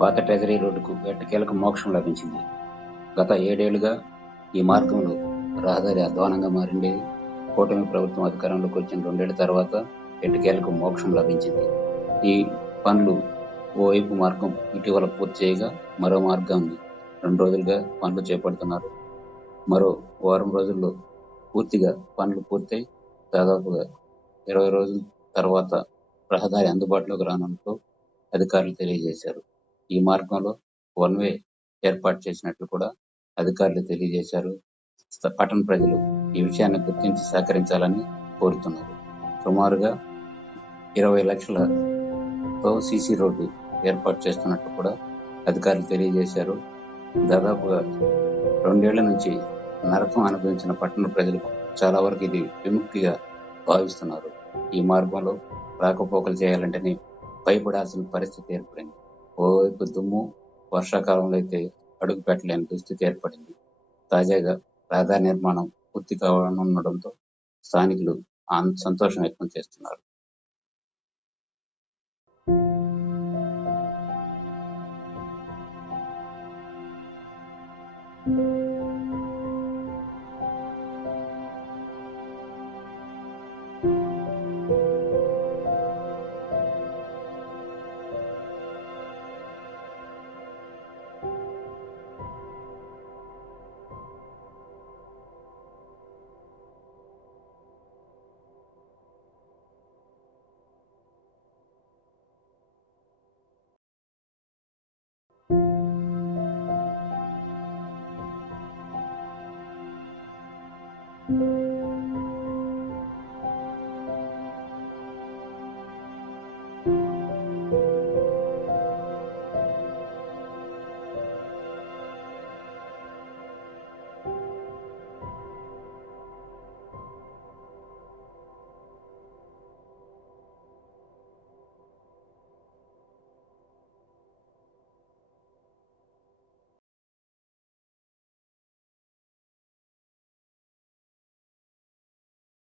పాత ట్రెజరీ రోడ్డుకు ఎట్టకేలకు మోక్షం లభించింది. గత 7 ఏళ్లుగా ఈ మార్గంలో రహదారి అధ్వానంగా మారిండేది. కూటమి ప్రభుత్వం అధికారంలోకి వచ్చిన 2 ఏళ్ల తర్వాత ఎట్టకేలకు మోక్షం లభించింది. ఈ పనులు ఓవైపు మార్గం ఇటీవల పూర్తి చేయగా, మరో మార్గాన్ని 2 రోజులుగా పనులు చేపడుతున్నారు. మరో వారం రోజుల్లో పూర్తిగా పనులు పూర్తయి దాదాపుగా 20 రోజుల తర్వాత రహదారి అందుబాటులోకి రానున్నట్లు అధికారులు తెలియజేశారు. ఈ మార్గంలో వన్ వే ఏర్పాటు చేసినట్లు కూడా అధికారులు తెలియజేశారు. పట్టణ ప్రజలు ఈ విషయాన్ని గుర్తించి సహకరించాలని కోరుతున్నారు. సుమారుగా 20 లక్షలతో సీసీ రోడ్డు ఏర్పాటు చేస్తున్నట్లు కూడా అధికారులు తెలియజేశారు. దాదాపుగా 2 ఏళ్ల నుంచి నరకం అనుభవించిన పట్టణ ప్రజలకు చాలా వరకు ఇది విముక్తిగా భావిస్తున్నారు. ఈ మార్గంలో రాకపోకలు చేయాలంటేనే భయపడాల్సిన పరిస్థితి ఏర్పడింది. ఓవైపు దుమ్ము, వర్షాకాలంలో అయితే అడుగు పెట్టలేని దుస్థితి ఏర్పడింది. తాజాగా రహదారి నిర్మాణం పూర్తి కానుండడంతో స్థానికులు సంతోషం వ్యక్తం చేస్తున్నారు. thank you